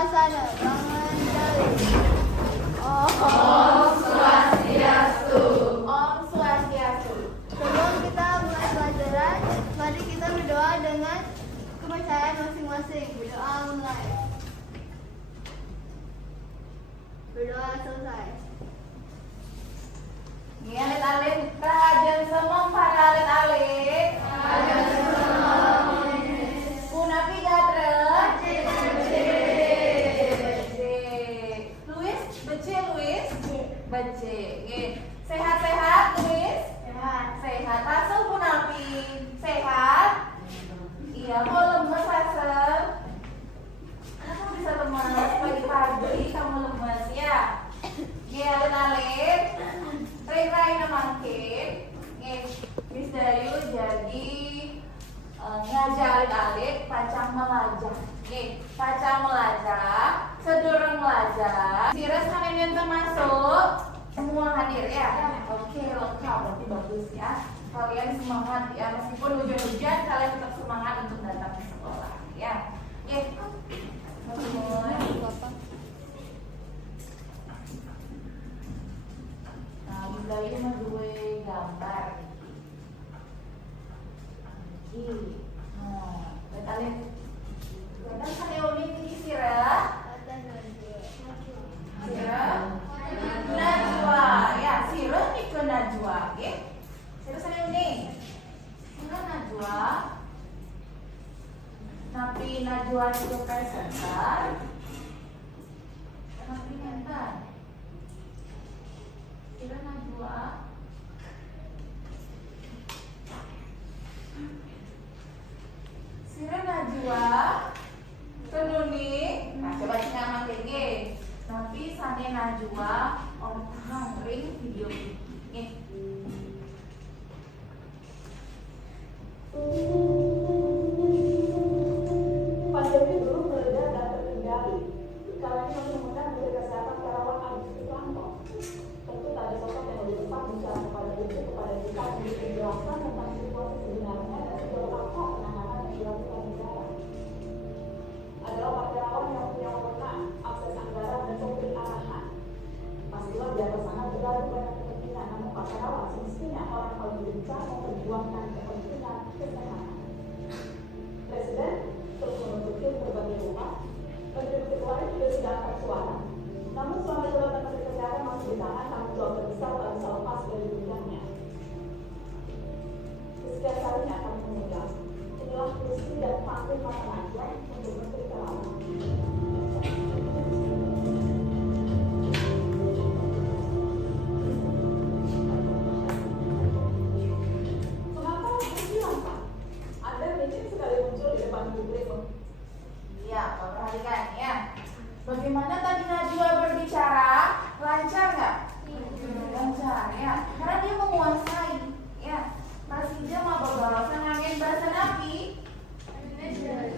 Suasana mengendali. Om Swastiastu. Om Swastiastu. Sebelum kita mulai pelajaran, mari kita berdoa dengan kepercayaan masing-masing. Berdoa mulai. Berdoa selesai. Alit-alit, rajan semong para alit-alit. Rajan semong. Punapi gadret. Luis, bece Luis. Bece. Sehat-sehat Luis. Sehat. Asal Punapi. Sehat. Iya, kok lemes Asal? Kamu bisa lemes pagi-pagi, kamu lemes ya. Alit-alit. Rai namangkin, Miss Dayu jadi ngajak alit-alit pacang melajah. Pacang melajah, sedurung melajah. Sires kalian termasuk semua hadir ya. Oke, lengkap berarti bagus ya. Kalian semangat ya, meskipun hujan-hujan kalian tetap semangat untuk datang ke sekolah ya. Nah, ini mah dua gambar. Nah, lihat Lihat kalian ini sirah. Sirah. Najwa, ya sirah nih ke Najwa, oke? Sirah sana ini. Sirah Najwa. Napi Najwa itu presenter. Napi nyantai. Sirah Najwa. Sirah Najwa. Tenuni. Nah, coba cina makin Napi sane Najwa orang ring video ini. Pandemi belum mereda dan terkendali. Sekarang ini menemukan Menteri Kesehatan Terawan Agus Putranto. Tentu tak ada sosok yang lebih tepat bicara kepada publik kepada kita untuk menjelaskan tentang situasi sebenarnya dan sejauh apa penanganan yang dilakukan negara. Adalah Pak Terawan yang punya wewenang, akses anggaran dan memberi arahan. Pastilah di atas sana berlalu banyak kepentingan, namun Pak Terawan semestinya orang paling gencar memperjuangkan kepentingan kesehatan. Presiden terus membentuk tim berbagai rumah. Menteri-menteri lain juga sudah angkat suara. Namun selama jabatan Menteri Kesehatan masih di tangan, tanggung jawab terbesar tak bisa lepas dari bidangnya. Kesekian kalinya akan mengulang. Inilah misi dan panggung masa Najwa untuk Menteri Terawan. Mengapa berbilang, Pak? Anda licin sekali muncul di depan publik. Iya, perhatikan ya. Bagaimana tadi Najwa berbicara? Lancar nggak? Lancar ya. Karena dia menguasai ya. Masih dia mau berbahasa angin bahasa Nabi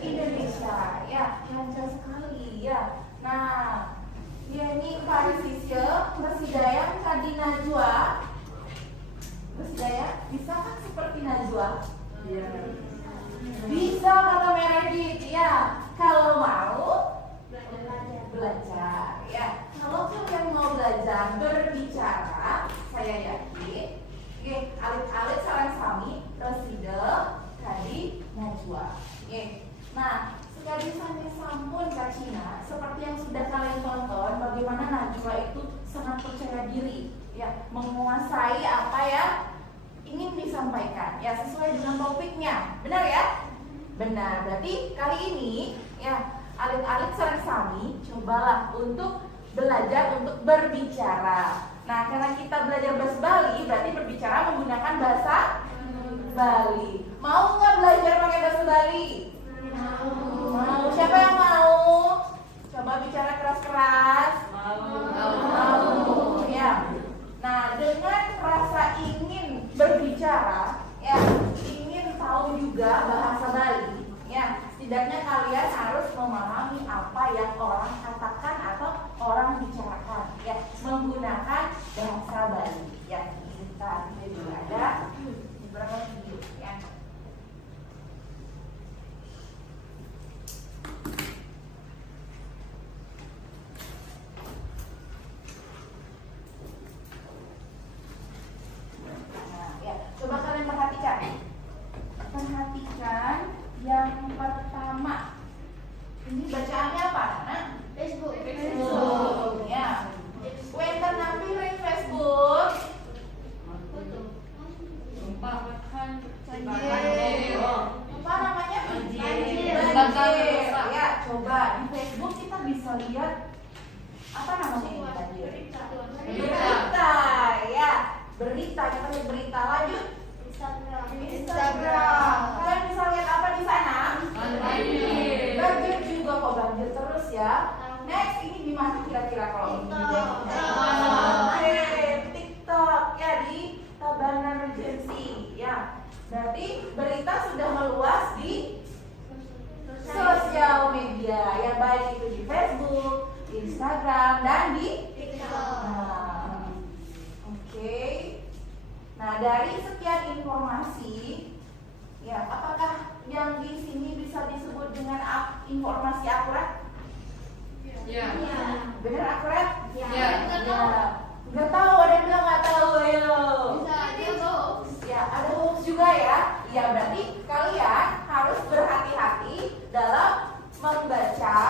Indonesia ya. Lancar sekali ya. Nah, dia ini Parisisya Bersidayang tadi Najwa. Bersidaya bisa kan seperti Najwa? Iya. Bisa kalau meredit ya. Kalau mau belajar ya. Kalau kalian mau belajar berbicara, saya yakin alit-alit sarang sami resida tadi Najwa. Nah, sekali saya sampun Kak Cina, seperti yang sudah kalian tonton, bagaimana Najwa itu sangat percaya diri ya, menguasai apa ya ingin disampaikan ya, sesuai dengan topiknya. Benar ya? Benar. Berarti kali ini ya alit-alit sareng sami cobalah untuk belajar untuk berbicara. Nah, karena kita belajar bahasa Bali, berarti berbicara menggunakan bahasa Bali. Mau nggak belajar pakai bahasa Bali? Mau. Siapa yang mau? Coba bicara keras-keras. Mau. Ya. Nah, dengan rasa ingin berbicara, ya, ingin tahu juga bahasa Bali, ya, setidaknya kalian harus memahami apa yang orang katakan atau orang bicarakan, ya, menggunakan bahasa Bali, ya. Kita juga ada beberapa video, ya. bisa lihat apa namanya ini tadi? Berita. Berita, ya. Berita, kita lihat berita. Lanjut. Instagram. Kalian bisa lihat apa di sana? Banjir juga kok, banjir terus ya. Next, ini di mana kira-kira kalau ini? TikTok ya, di Tabanan Regency ya. Berarti berita sudah meluas di sosial media ya, baik itu di Facebook, di Instagram, dan di TikTok. Oke. Nah, dari sekian informasi ya, apakah yang di sini bisa disebut dengan informasi akurat? Iya. Benar akurat? Iya. Nggak tahu, ada yang bilang nggak tahu, ayo. Bisa aja hoax. Ya, ada hoax juga ya. Ya, berarti kalian harus berhati-hati dalam membaca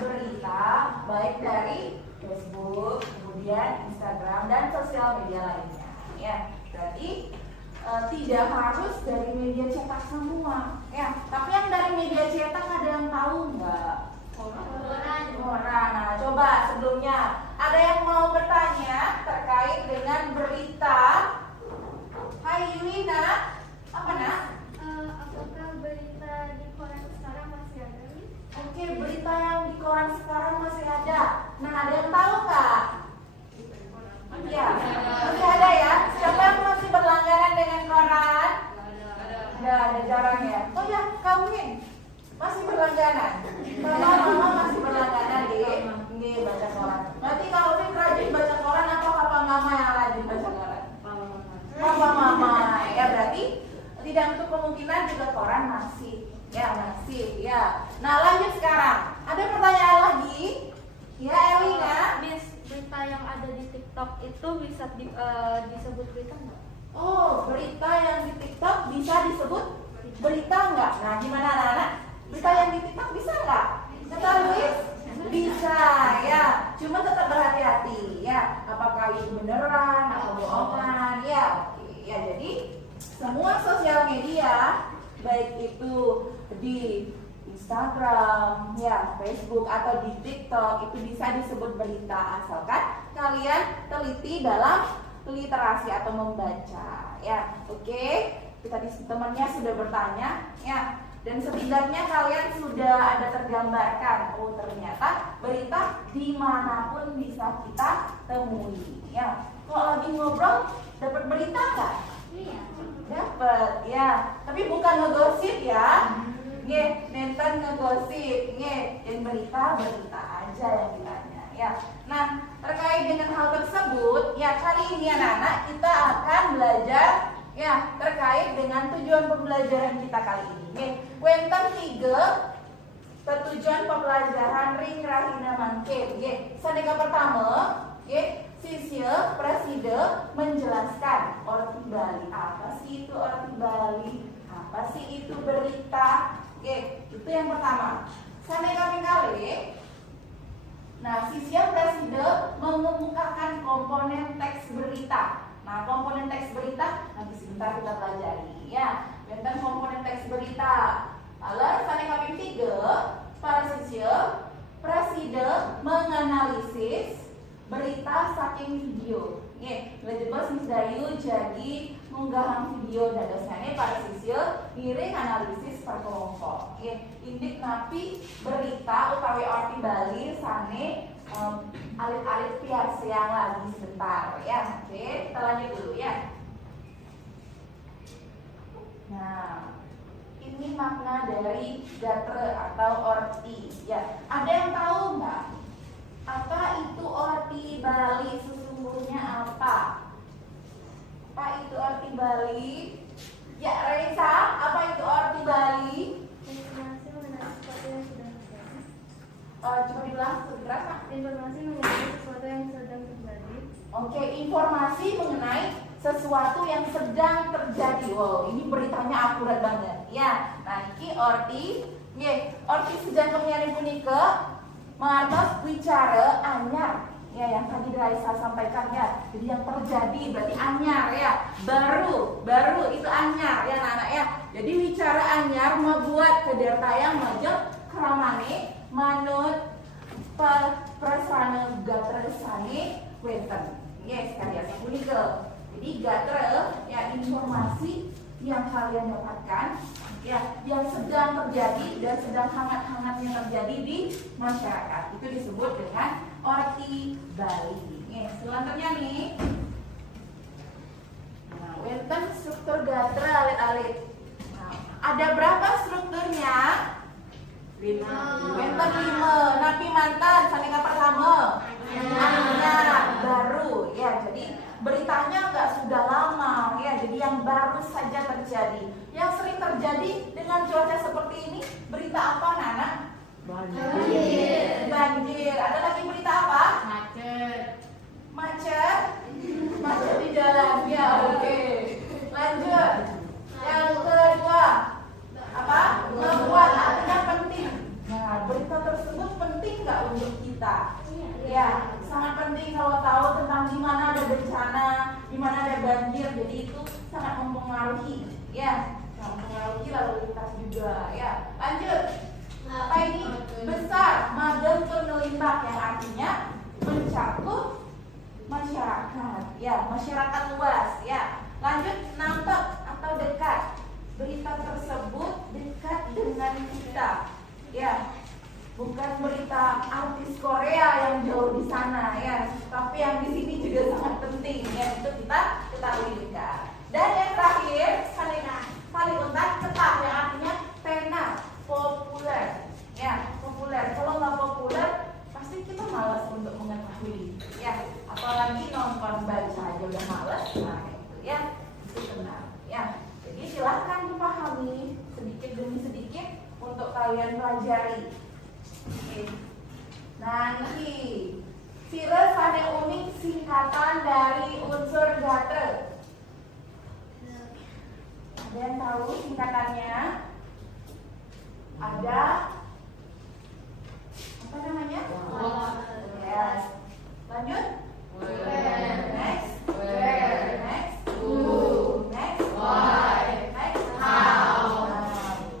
berita baik dari Facebook, kemudian Instagram dan sosial media lainnya. Ya, berarti tidak harus dari media cetak semua. Ya, tapi yang dari media cetak ada yang tahu nggak? Koran. Nah, coba sebelumnya ada yang mau bertanya terkait dengan berita. Hai Yulina, apa nak? Apakah berita di koran sekarang masih ada? Oke, berita yang di koran sekarang masih ada. Nah, ada yang tahu kak? Iya, masih ada ya. Siapa yang masih berlangganan dengan koran? Ada jarang ya. Oh ya, kamu nih masih berlangganan. Mama masih berlangganan di baca koran. Berarti kalau Vin rajin baca koran, apa papa mama yang rajin baca koran? Papa mama. Ya, berarti tidak untuk kemungkinan juga koran masih ya. Nah, lanjut sekarang. Ada pertanyaan lagi? Ya, Elina. Miss, berita yang ada di TikTok itu bisa disebut berita nggak? Oh, berita yang di TikTok bisa disebut berita nggak? Nah, gimana anak-anak? Berita yang di TikTok bisa nggak? Kata Luis? Bisa ya. Cuma tetap berhati-hati ya. Apakah itu beneran atau bohongan? Ya, oke. Ya, jadi semua sosial media baik itu di Instagram, ya, Facebook atau di TikTok itu bisa disebut berita asalkan kalian teliti dalam literasi atau membaca, ya. Oke, tadi temannya sudah bertanya, ya, dan setidaknya kalian sudah ada tergambarkan, oh ternyata berita dimanapun bisa kita temui, ya. Kalau lagi ngobrol dapat berita nggak? Iya. Dapat, ya. Tapi bukan ngegosip ya. Nge, nenten ngegosip, yang berita aja yang ditanya, ya. Nah, terkait dengan hal tersebut, ya kali ini anak-anak kita akan belajar, ya, terkait dengan tujuan pembelajaran kita kali ini. Wenten 3 tujuan pembelajaran ring rahina mangkin. Saneka pertama, sisya preside menjelaskan orti Bali. Apa sih itu orti Bali? Apa sih itu berita? Itu yang pertama. Saneka pingkali. Nah, sisya preside mengemukakan komponen teks berita. Nah, komponen teks berita nanti sebentar kita pelajari, ya. Tentang komponen teks berita. Lalu saneka ping 3, para sisya preside menganalisis berita saking video. Belajar Miss Dayu jadi menggahan video dadasane para sisya ngiring analisis per kelompok. Indik napi berita utawi orti Bali sane alit-alit piar siang lagi sebentar, ya. Oke, kita lanjut dulu ya. Nah, ini makna dari gatre atau orti, ya. Ada yang tahu nggak? Apa itu orti Bali sesungguhnya apa? Apa itu orti Bali? Ya, Reisa, apa itu orti Bali? Informasi mengenai sesuatu yang sedang terjadi. Coba diulang sebentar, Kak. Informasi mengenai sesuatu yang sedang terjadi. Oke, informasi mengenai sesuatu yang sedang terjadi. Wow, ini beritanya akurat banget. Ya, nah ini orti, orti sejak kemnyari punika mengartos bicara anyar. Ya, yang tadi Raisa sampaikan ya. Jadi yang terjadi berarti anyar ya. Baru itu anyar ya anak-anak ya. Jadi bicara anyar membuat kedertayang majeng keramane manut prasarana gatra sane wenten. Yes, karya sapunika. Jadi gatra ya informasi yang kalian dapatkan ya yang sedang terjadi dan sedang hangat-hangatnya terjadi di masyarakat. Itu disebut dengan orti Bali. Yes, selanjutnya nih. Nah, wenten struktur gatra alit-alit. Nah, ada berapa strukturnya? 5. Wenten 5. Napi mantan salinga pertama. Artinya baru ya. Jadi beritanya nggak sudah lama ya. Jadi yang baru saja terjadi. Yang sering terjadi dengan cuaca seperti ini, berita apa, Nana? Banjir. Banjir. Ada lagi berita apa? Macet. Macet di jalan. Ya, oke. Lanjut. Yang kedua, apa? Membuat artinya penting. Nah, berita tersebut penting nggak untuk kita? Ya, sangat penting kalau tahu tentang di mana ada bencana, di mana ada banjir. Jadi itu sangat mempengaruhi, ya, sangat mempengaruhi lalu lintas juga. Ya, lanjut. Apa ini? Besar, madem penelimbak yang artinya mencakup masyarakat, ya, masyarakat luas, ya. Lanjut, nampak atau dekat. Berita tersebut dekat dengan kita, ya. Bukan berita artis Korea yang jauh di sana, ya, tapi yang di sini juga sangat penting, ya, itu kita ketahui dekat. Dan yang terakhir, kali untat cetak yang artinya tenar, populer, ya, populer. Kalau nggak populer, pasti kita malas untuk mengetahui, ya. Apalagi nonton baca aja udah malas, nah itu, ya, itu benar, ya. Jadi silahkan dipahami sedikit demi sedikit untuk kalian pelajari. Oke. Nah ini sire sane unik singkatan dari unsur gatra. Ada yang tahu singkatannya? Ada apa namanya? Yes. Lanjut. Next. Next. Who. Next. Why. Next. How.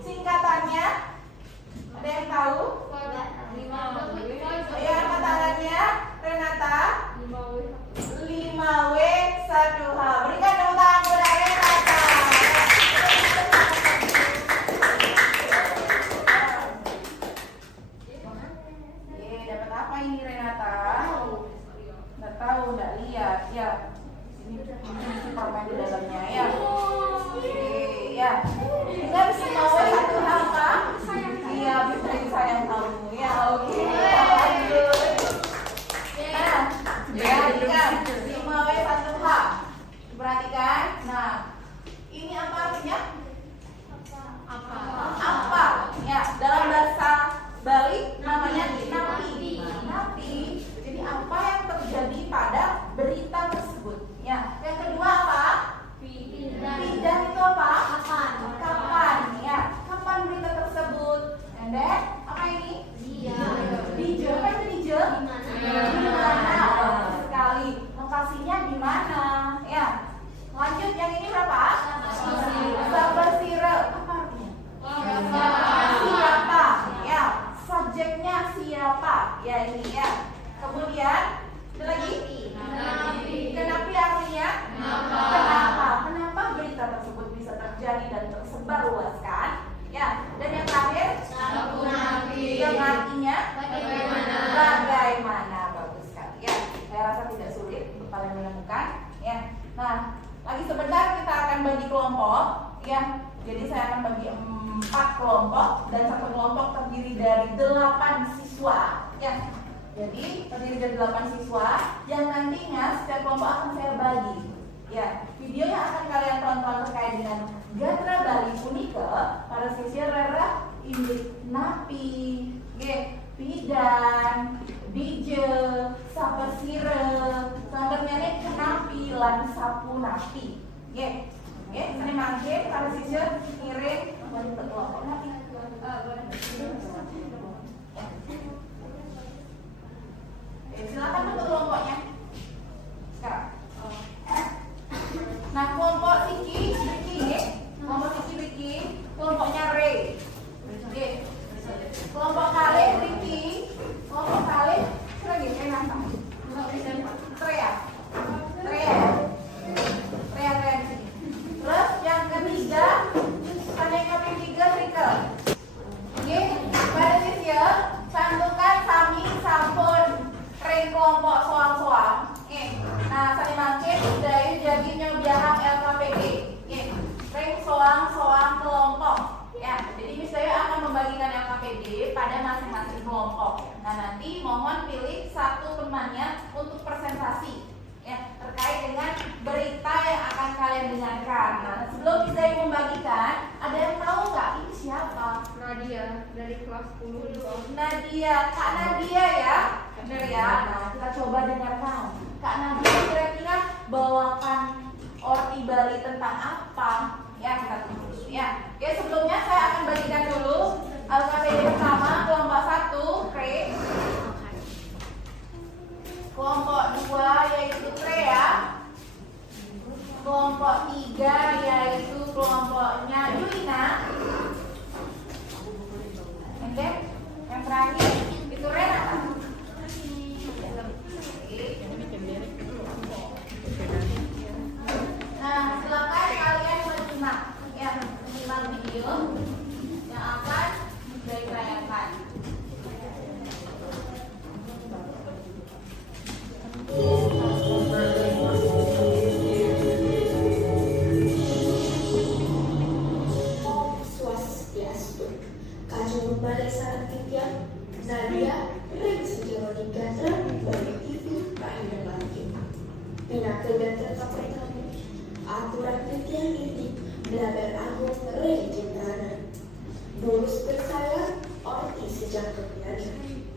Singkatannya ada yang tahu? Ya, angkat tangannya, Renata. 5W 1H. Berikan tepuk tangan kepada Renata. Dapat apa ini Renata? Nggak tahu, nggak lihat. Ya, ini permen di dalamnya ya. Ya. Dengan 5W 1H apa? Iya, bisa sayang kamu. Ya, oke. Perhatikan 5W 1H. Perhatikan. Nah, ini apa artinya? Apa? Ya, dalam bahasa Bali namanya napi. Napi. Jadi apa yang terjadi pada berita tersebut? Ya. Yang kedua apa? Pindah itu apa? Kapan? Ya. Kapan berita tersebut? And then, apa ini? Dijo. Apa itu dijo? Di mana? Sekali. Lokasinya di mana? Ya. Lanjut, yang ini berapa? Sabasira. Apa artinya? Siapa? Ya. Subjeknya siapa? Ya ini ya. Kemudian, ada lagi? Kenapa artinya? Kenapa? Kenapa berita tersebut bisa terjadi dan tersebar luaskan? Ya. Dan yang terakhir? Yang artinya? Bagaimana? Bagus sekali. Ya. Saya rasa tidak sulit untuk kalian menemukan. Ya. Nah, lagi sebentar kita akan bagi kelompok. Ya. Jadi saya akan bagi 4 kelompok dan satu kelompok terdiri dari 8 siswa. Ya. Jadi terdiri dari 8 siswa yang nantinya setiap kelompok akan saya bagi. Ya, video yang akan kalian tonton terkait dengan gatra Bali punika para siswa rera indik napi, pidan, dije, sapasire, sangernya kenapi lan sapu napi. Ini mangke para siswa ngirim untuk kelompok napi. Silakan untuk kelompoknya sekarang. Nah, kelompok Siki, kelompok Siki, kelompoknya Ray. Kelompok Kale, Riki, kelompok Kale Nah, nanti mohon pilih satu temannya untuk presentasi ya terkait dengan berita yang akan kalian dengarkan. Nah, sebelum saya membagikan, ada yang tahu nggak ini siapa? Nadia dari kelas 10. Nadia, Kak Nadia ya, benar ya. Nah, kita coba dengarkan. Kak Nadia kira-kira bawakan Orti Bali tentang apa? Ya, kita tunggu dulu ya. Oke, sebelumnya saya akan bagikan dulu LKPD pertama kelompok 1 Kre, kelompok 2 yaitu Kre ya, kelompok 3 yaitu kelompoknya Yulina, oke, yang terakhir itu Renata. Nah, silakan kalian menyimak video yang akan ditayangkan. Om Swastiastu. Kajeng Balai Sarang Titian, Nadia, Ring Sejauh di Gatra, Bagi TV, Pahingan Lagi. Pinaka Gatra Kapai Kamu, Aturan Titian Inti, Belajar Agung, Ring Jembrana. Bulus bersayap, Orti sejak kebiasaan.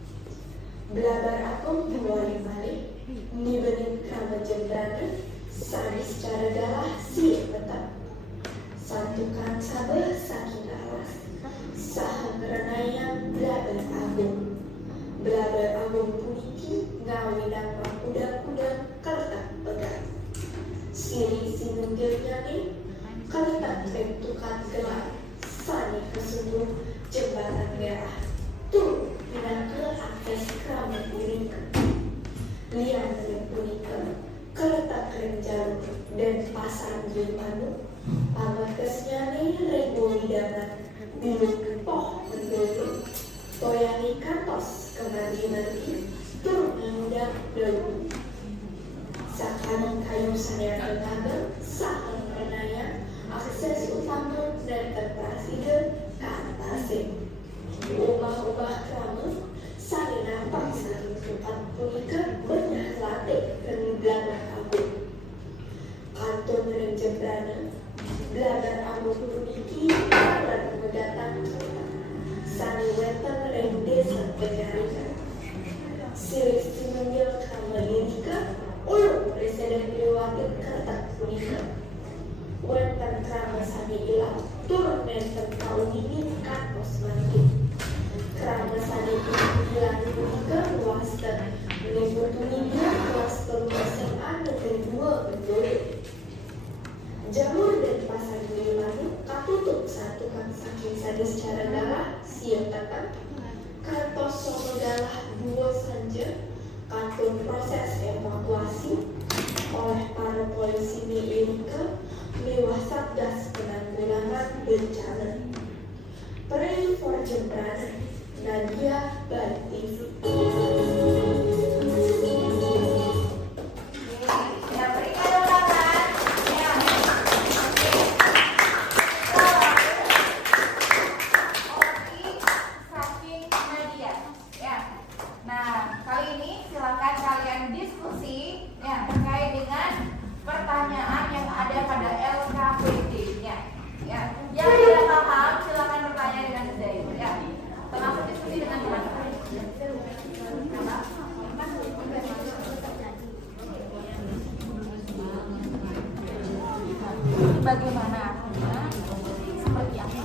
Belajar Agung, Buali Balik, Nibenin Krama Jembrana, Sadis cara galah, si petang. Santukan sabar saking alas, sahang renayang Belajar Agung. Belajar Agung puniki, ngawinang udang-udang kertak pegang. Siri sinunggil nyani, kertak bentukan gelar, sani kesungguh jembatan merah. Tuh, pinangkel akses keramat diringkan. Lian dan punika, kertak rem jarum dan pasang gimanu. Pamakesnya nih rego hidangan, bilu poh mendulu. Toyani kantos kemari-mari, turun muda dulu. Sakanang kayu saya tenaga, sahang renaya, akses utama dan terprasida ke atasnya. Ubah-ubah krama, sari nampak sari tempat punika benyah latih dan belakang agung. Kanton dan jembrana, belajar agung puniki, kalan mendatang sani wetan dan desa penyarikan. Siris timenggil krama lirika, ulung presiden diwakil kertak punika. Wetan krama sani ilang, turun dan tahun ini kantos mangkin. Krama sani hilang punika luas dan meliput punika luas termasuk negeri 2 betul. Jamur dan pasar Gilimanuk katutup satu kan saking sadis cara darah siap tatap. Kantos sono dalah 2 saja kantun proses evakuasi oleh para polisi Milika miwah Satgas Penanggulangan Bencana. Pray for Jembrana, Nadia Bantif. Bagaimana artinya? Seperti apa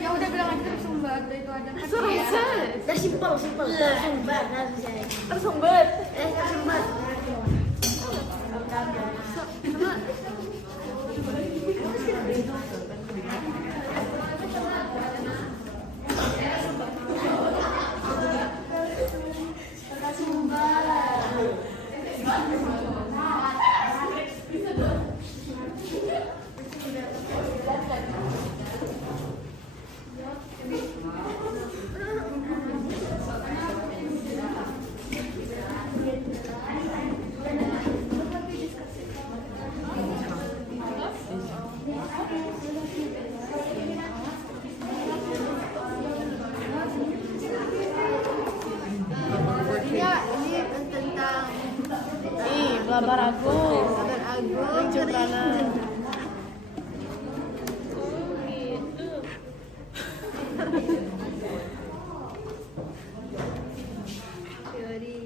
Ya udah bilang aja tersumbat itu ada. Tersimpel, tersumbat, Tersumbat. tersumbat. Ini tentang Ih, gambar aku. Kabar Agung. Tunjuk kanan. Teori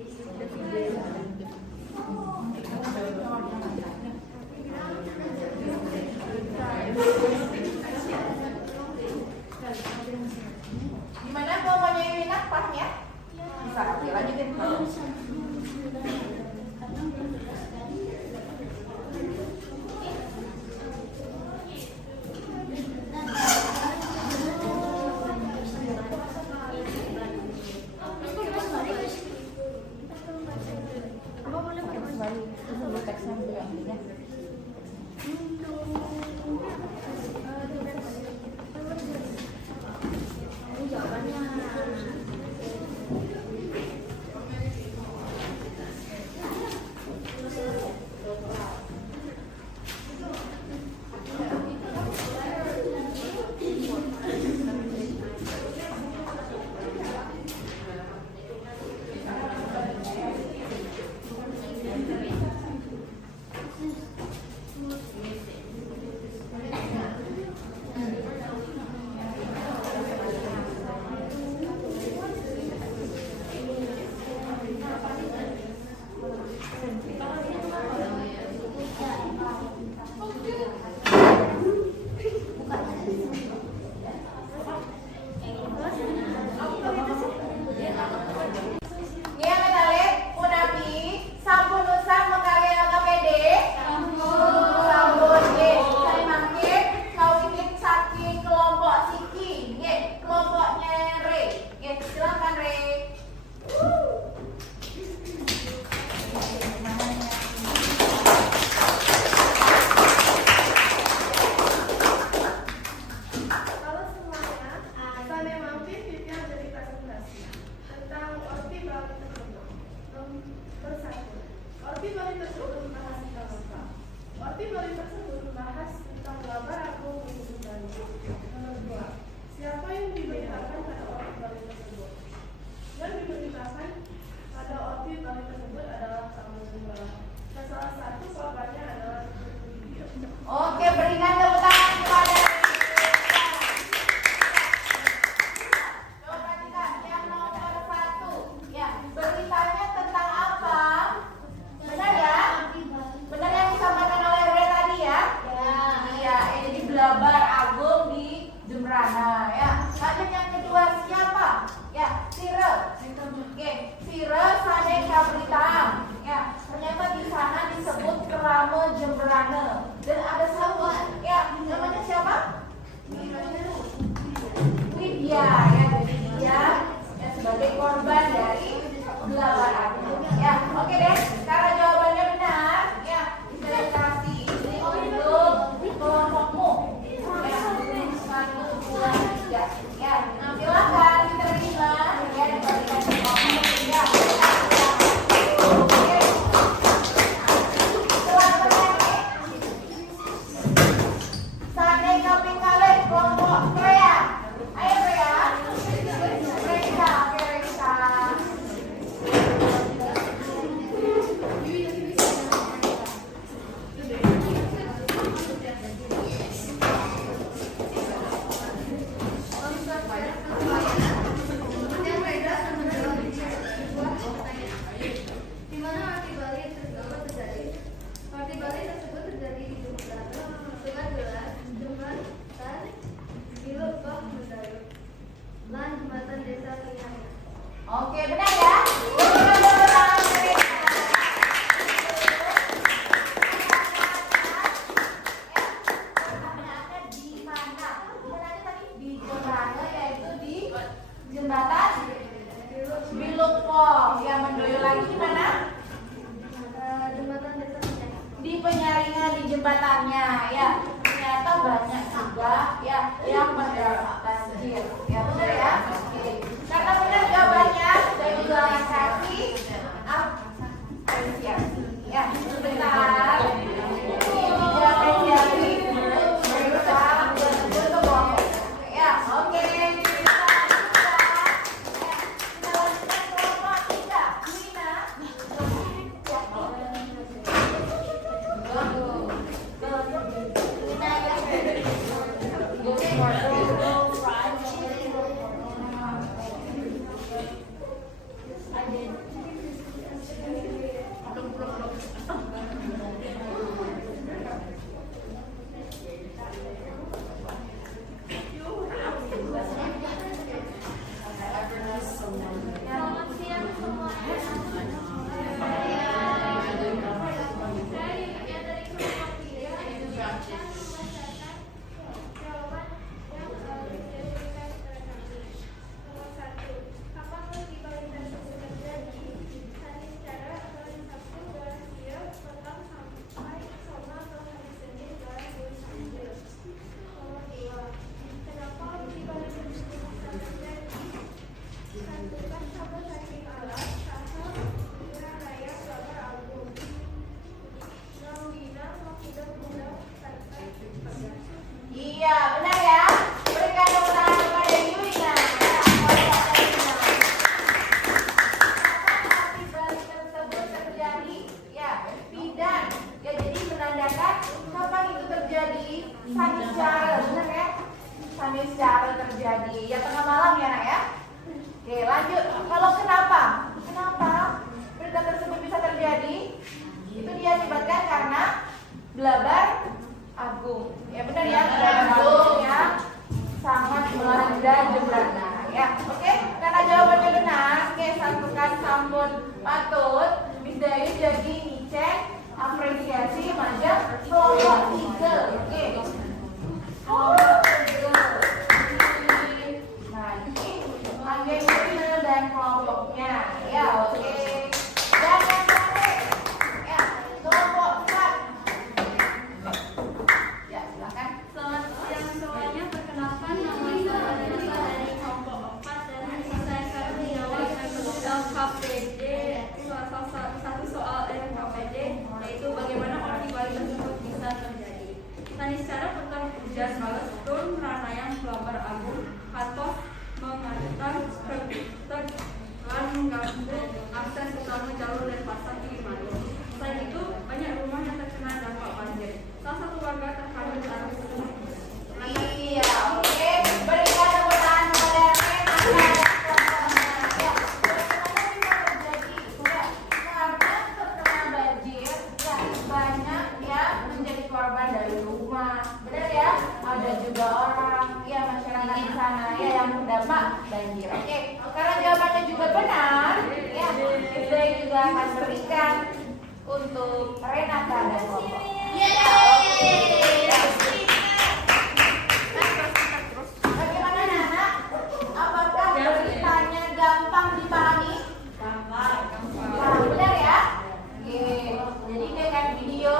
Gimana kelompoknya Yuyina pahnya? Bisa, oke lanjutin. Oke, berikan tepuk tangan kepada coba kita yang nomor 1. Ya, beritanya tentang apa? Benar ya? Benar yang disampaikan oleh Bre tadi jaringan di jembatannya ya. Ternyata banyak juga ya yang terdampak banjir. Ya benar ya? Oke. Karena benar jawabannya saya juga kasih apresiasi. Ya, sebentar. Ini apresiasi. Berusaha untuk bohong. Ya, oke. Iya, benar ya. Berikan tepuk tangan kepada Yuina. Akibat tersebut terjadi, ya, bidan. Ya, jadi menandakan kapan itu terjadi saniscara, benar ya? Saniscara terjadi. Ya, tengah malam ya, nak ya. Oke, lanjut. Kalau kenapa? Kenapa berita tersebut bisa terjadi? Itu diakibatkan karena Blabar Agung. Ya benar ya, Blabar Agung ya sangat melanda jembrana ya. Oke, karena jawabannya benar, oke, satukan sambut patut. Miss Dayu jadi ngecek apresiasi majang kelompok 3. Oke. Kelompok 3. Nah, ini Angge Yuina dan kelompoknya ya, oke. Dan yang terakhir ya, kelompok 4. Ya, silakan. Selamat siang semuanya, perkenalkan nama saya dari kelompok 4 dan saya akan menjawab LKPD satu soal LKPD, yaitu bagaimana arti balik tersebut bisa terjadi. Saniscara petang hujan balas turun Ranayang Blabar Agung Hatos mengajukan tegan mengganggu akses utama jalur Denpasar Gilimanuk. Selain itu, banyak rumah yang terkena dampak banjir. Salah satu warga terkena arus sungai. Iya, oke. Berikan tepuk tangan kepada Rena. Ya, bagaimana bisa terjadi? Ya, karena terkena banjir, ya banyak yang menjadi korban dari rumah. Benar ya? Ada juga orang, ya masyarakat di sana ya yang terdampak banjir. Oke, karena jawabannya juga benar, ya saya juga akan berikan untuk Renata dan kelompok. Bagaimana Nana? Apakah beritanya gampang dipahami? Gampang. Benar ya? Oke. Jadi dengan video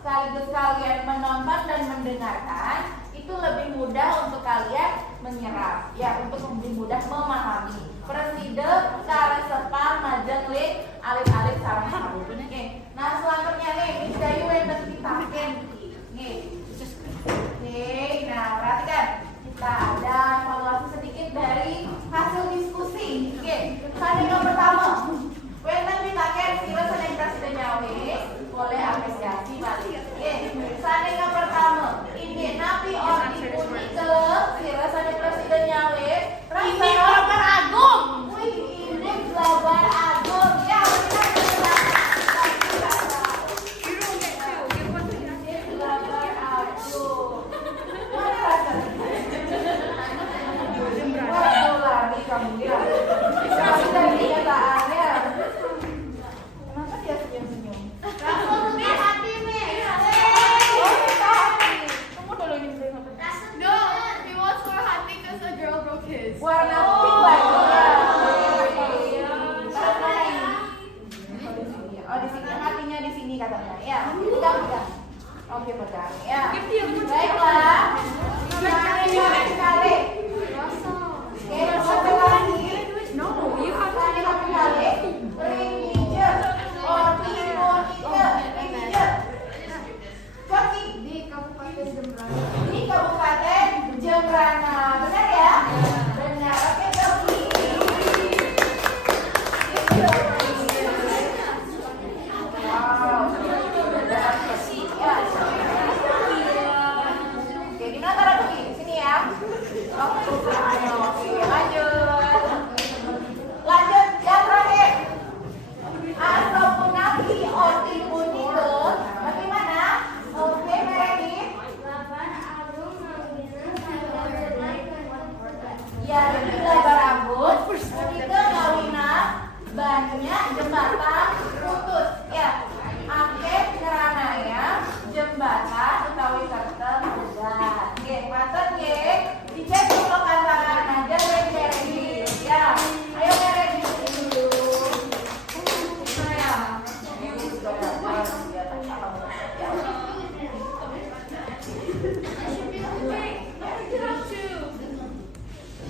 sekaligus kalian menonton dan mendengarkan, itu lebih mudah untuk kalian menyerap, ya, untuk lebih mudah memahami. Preside, Karasepa, Majeng, Lek, Alit-alit, Sarang, Sarang. Oke. Nah, selanjutnya nih, Miss Dayu yang menceritakan. Nih. Oke, nah perhatikan. Kita ada evaluasi sedikit dari hasil diskusi. Oke, saat yang pertama. Wetan ditaken sila saling presiden nyawe boleh apresiasi balik. Oke, saat yang pertama. Ini napi orang dipuji ke sila saling presiden nyawe. Ini Blabar Agung. Wih, ini Blabar Agung. Ya, benar. Oke, pegang ya. Baiklah. Jangan sekali. Oke, satu lagi. Satu kali. Ringija, orti, monika, ringija. Coki. Di Kabupaten Jembrana. Di Kabupaten Jembrana. Benar ya? Benar. Oke, Coki. Wow. Ya. Oke, gimana cara Coki? Sini ya. Oke, lanjut. Lanjut yang terakhir. Asopunaki orti punike. Bagaimana? Oke, Meredi. Ya, jadi lebar rambut. Punike ngawina banyak jembatan putus. Ya, akeh ngeranaya jembatan utawi kerten udan. Nggih, matur nggih. Dicek dulu kantangan aja Meredi. Ya, ayo Meredi dulu.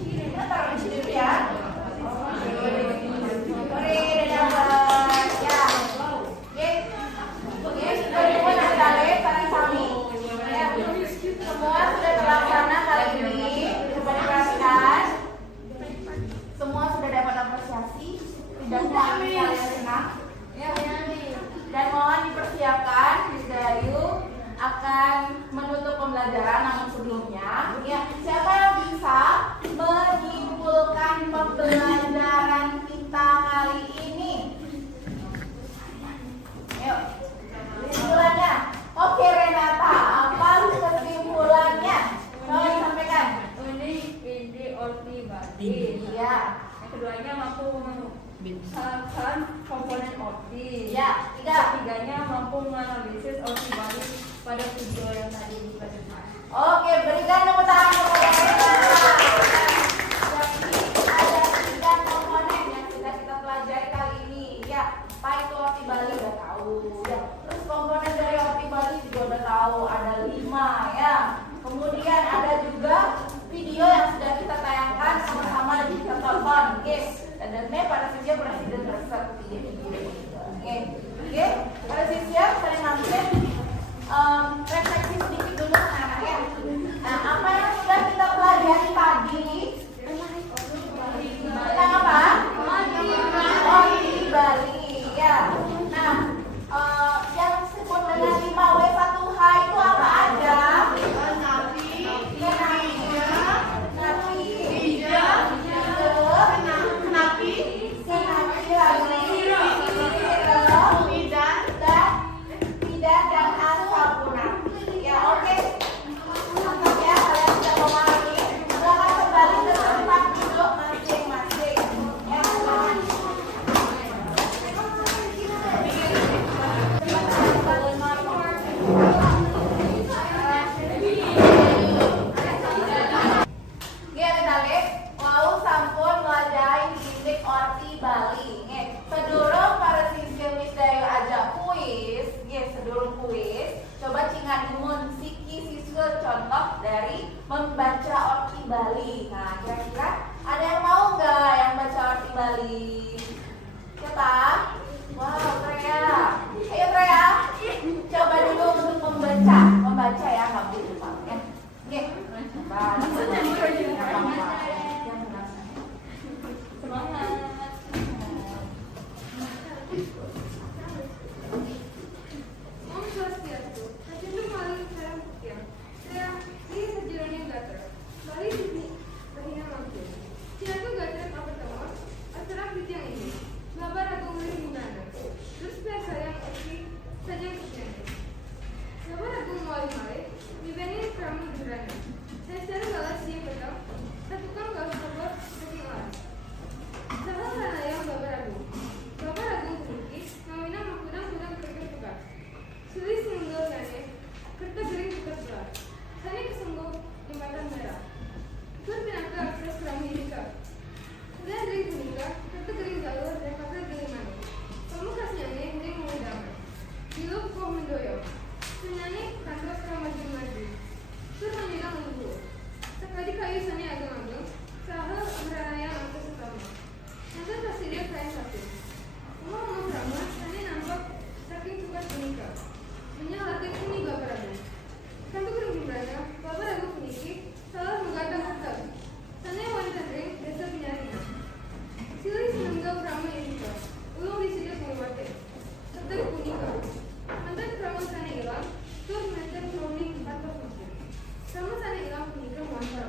Kita taruh di sini ya. Oke, dapat. Ya. Oke. Oke, sudah semua nakale para kami. Ya. Semua sudah terlaksana kali ini. Coba diperhatikan. Semua sudah dapat apresiasi. Tidak semua kalian senang. Ya. Dan mohon dipersiapkan, Miss Dayu akan menutup pembelajaran. Namun sebelumnya, ya, siapa yang bisa menyimpulkan pembelajaran kita kali ini? Yuk, kesimpulannya. Oke, Renata, apa kesimpulannya? Mau disampaikan? Ini orti badi. Iya. Yang keduanya mampu menghasilkan komponen orti. Ya, tiga. Ketiganya mampu menganalisis orti badi pada video yang tadi diperlihatkan. Oke, berikan tepuk tangan kepada Renata. Jadi ada 3 komponen yang sudah kita pelajari kali ini. Ya, apa itu orti Bali udah tahu. Ya, terus komponen dari orti Bali juga udah tahu. Ada 5 ya. Kemudian ada juga video yang sudah kita tayangkan sama-sama dan kita tonton. Oke, dan pada sisi presiden resep video. Oke, oke. Pada sisi saya ngambil refleksi sedikit dulu anak-anak ya. Nah, apa yang sudah kita pelajari tadi? Tentang apa? Orti Bali ya. Nah, yang disebut dengan 5W1H itu apa aja? Dan asapunaki. Ya, oke. Mantap ya, kalian sudah memahami. Silakan kembali ke tempat duduk masing-masing. Ya, Nggih, kita lihat. Wau sampun melajari titik orti Bali. Nggih, sedurung para siswa Miss Dayu aja kuis. Nggih, sedurung kuis. Coba cingadumun siki siswa contoh dari membaca orti Bali. Nah, kira-kira ada yang mau nggak yang baca orti Bali? Siapa? Wow, Trea. Ayo Trea. Coba dulu untuk membaca ya, nggak boleh lupa ya. Oke. Coba. Semangat. Om Swastiastu, Haciendo Malu Salam Putih. Saya ini sejurusnya Gater. Bali sini, Bahina Mampu. Siapa Gater apa pertama? Acara yang ini. Bapak Agung Wiri Bundana. Terus saya oke saja kesini. Bapak Agung Wali Mare. Dibanding kami Bundana. Saya secara galas siap betul. Satukan galas kabar dari alas. Salah sana yang Bapak Agung. Bapak Agung Tinggi. Mawina mengkudang-kudang bergerak. Sulis menggolkannya, kertas sering tukar-tukar. Hanya kesungguh jembatan merah. Tuan pinangka akses kerang hidup. Sudah sering meninggal, kertas sering jalur dan kata sering manis. Kamu kasihnya sering mengundang. Diluk kau mendoyong. Sebenarnya kantor setelah maju-maju. Tur menyilang unggul. Sekali kayu sana ageng-ageng, saha beraya angka setama. Nanti presiden kain satu. Umum Brahma, sana nampak saking suka punika. Minyak latih kini bapak ragu. Kantor kering jumlahnya, bapak ragu puniki, salah menggadang harta. Sana wanita ring, desa penyaringan. Silih senenggau Brahma Indika, ulung disidir mengwate. Tetap punika. Mantan Brahma sana hilang, tur mantan kroning kantor masjid. Brahma sana hilang punika mantan.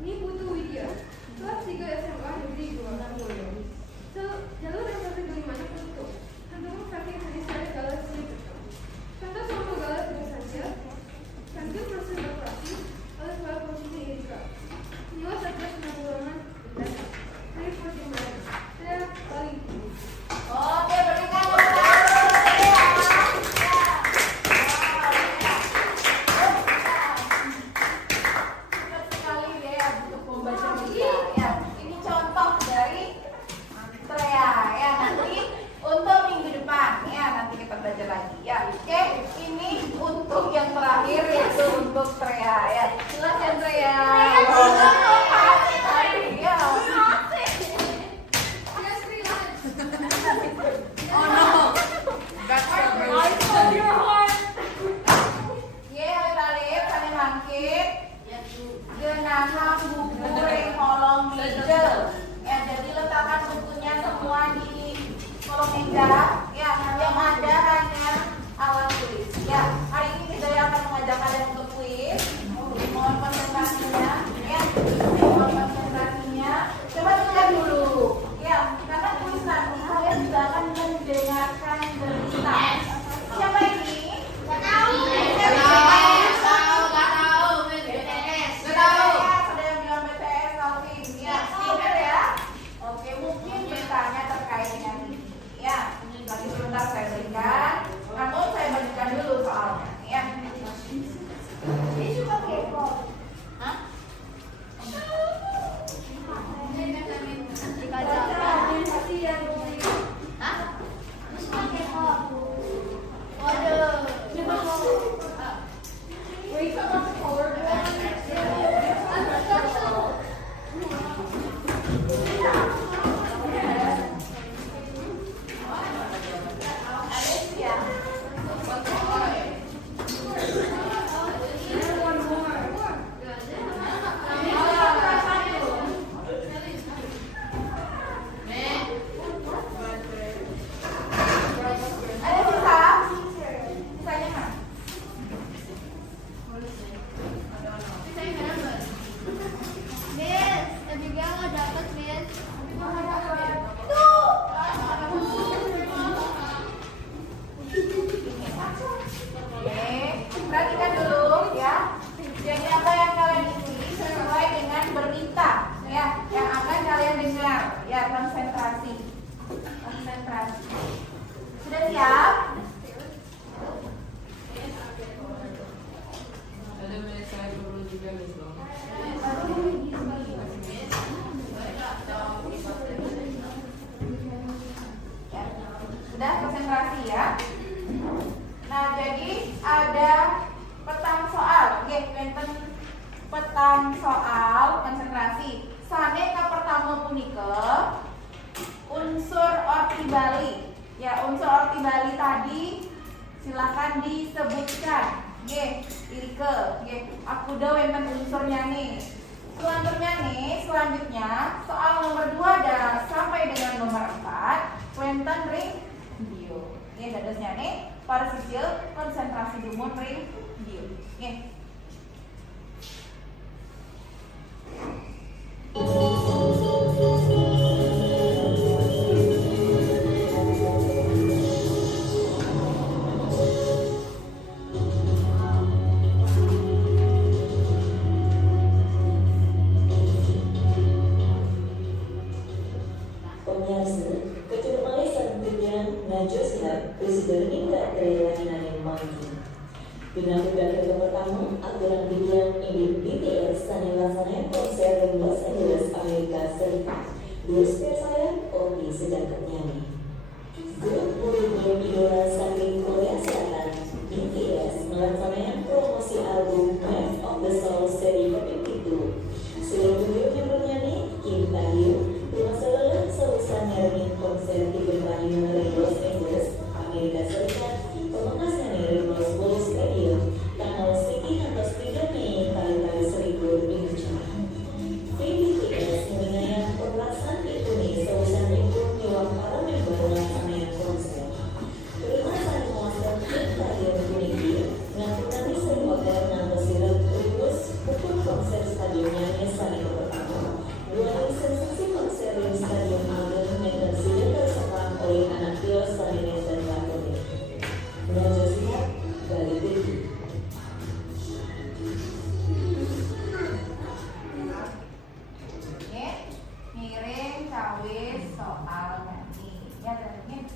Ini butuh widya. Kelas 3 SMA Negeri 2 Mulyo. Jalur yang satu dari mana tutup. Kantor saking hadis saya galas ini betul. Kantor sama galas terus saja. Kantor proses operasi, oleh sebab posisi Indika. Nyawa satgas penanggulangan bencana. Dari posisi mereka, saya paling tinggi. Oke, berikan tepuk tangan ya. Cepat sekali ya untuk membaca berita ya. Ini contoh dari Trea ya. Nanti untuk minggu depan ya, nanti kita belajar lagi ya. Oke, ini untuk yang terakhir yaitu untuk Trea ya. Silakan Trea. Ya. Genaham buku ring kolong meja. Ya, jadi letakkan bukunya semua di kolong meja. Ya, yang ada hanya alat tulis. Ya, hari ini saya akan mengajak kalian untuk kuis. Mohon konsentrasinya. Ya, mohon konsentrasinya. Coba lihat dulu. Ya, karena kuis nanti kalian juga akan mendengarkan berita. Siapa ini? Gak tahu. Sebentar saya berikan, namun saya bagikan dulu soalnya ya. Ini cuma kepo. Hah? Perhatikan dulu ya. Jadi apa yang kalian isi sesuai dengan berita ya, yang akan kalian dengar ya. Konsentrasi. Konsentrasi. Sudah siap? Ya. Sudah konsentrasi ya. Nah, jadi ada petang soal. Oke, enten petang soal konsentrasi. Sane ka pertama punika unsur orti Bali. Ya, unsur orti Bali tadi silakan disebutkan. Oke, Irike. Oke, aku udah enten unsurnya nih. Selanjutnya soal nomor 2 ada sampai dengan nomor 4. Wenten ring bio. Oke, dadasnya nih. Para sisil konsentrasi dumur ring bio. Oke. Pemirsa, kecuali selanjutnya ngajak siap Presiden Indra Triana Manggi. Dengan pembagian yang pertama, aturan bidang ini BTS Sanewasana konser di Los Angeles, Amerika Serikat. Dua spesial saya, Oki sedang nyanyi. Grup murid idola saking Korea Selatan, BTS pelaksanaan promosi album Wave of the Soul seri ke-7. Sebelum beliau yang bernyanyi, Kim Tae-hyun bermasa lelah selesai nyariin konser di Berlin dari Los Angeles, Amerika Serikat, pemangkasan dari Rose Bowl Stadium, tanggal sekian atas 3 Mei tahun 2007. BTS mengingat pelaksanaan itu nih selesai itu mewah para member pelaksanaan konser. Perluasan muasal kita yang memiliki nanti sering hotel ngantosi terus pukul konser stadionnya saling pertama. Dua sensasi konser di stadion modern yang sudah tersepak oleh anak Tios Sanines dan Bakoni. Najwa Shihab, Bali TV. Ngiring cawis soal nyanyi. Ya, tadinya.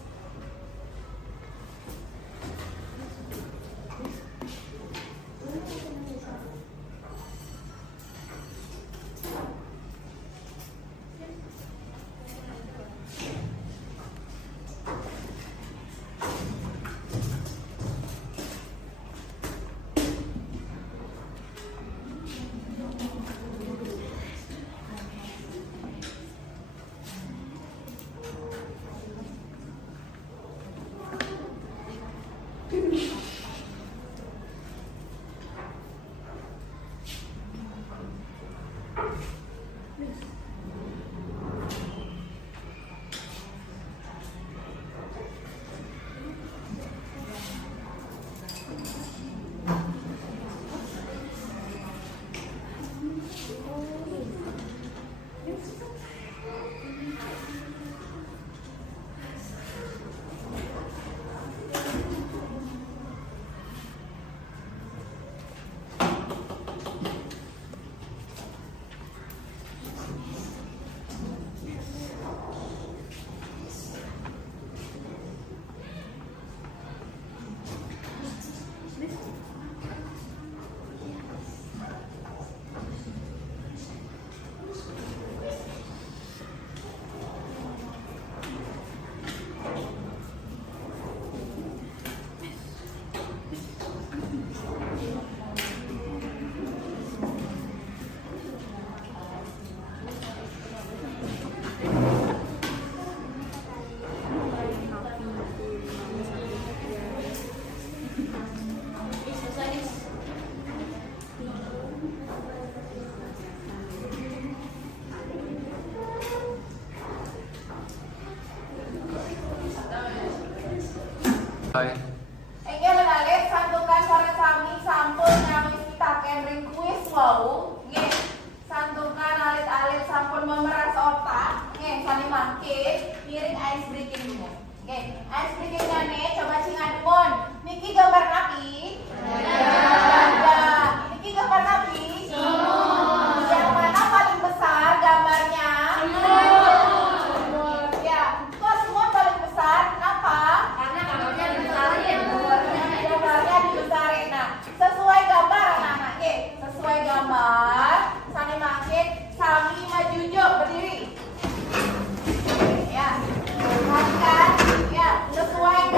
Engke menarik santukan sore sami sampun nyawis pitaken ring kuis wau. Nggih. Santukan alit-alit sampun memeras otak. Nggih, sami mangke miring ice breaking niku. Nggih, ice breaking ngene coba cingadun. Niki gambar napi? Ada. Niki gambar napi? Yang mana paling besar gambarnya? Ya, kok semua paling besar? Kenapa? Gambarnya dibesarin. Nah, sesuai gambar anak-anak. Oke, sesuai gambar. Sami makin, sami maju jok berdiri. Ya, kan? Ya, sesuai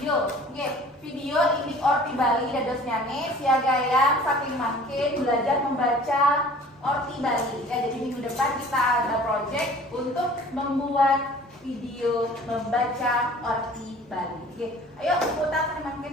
video. Oke, video ini Orti Bali dados nyane siagayang saking mangke belajar membaca Orti Bali. Ya, jadi minggu depan kita ada project untuk membuat video membaca Orti Bali. Oke, ayo putar mangke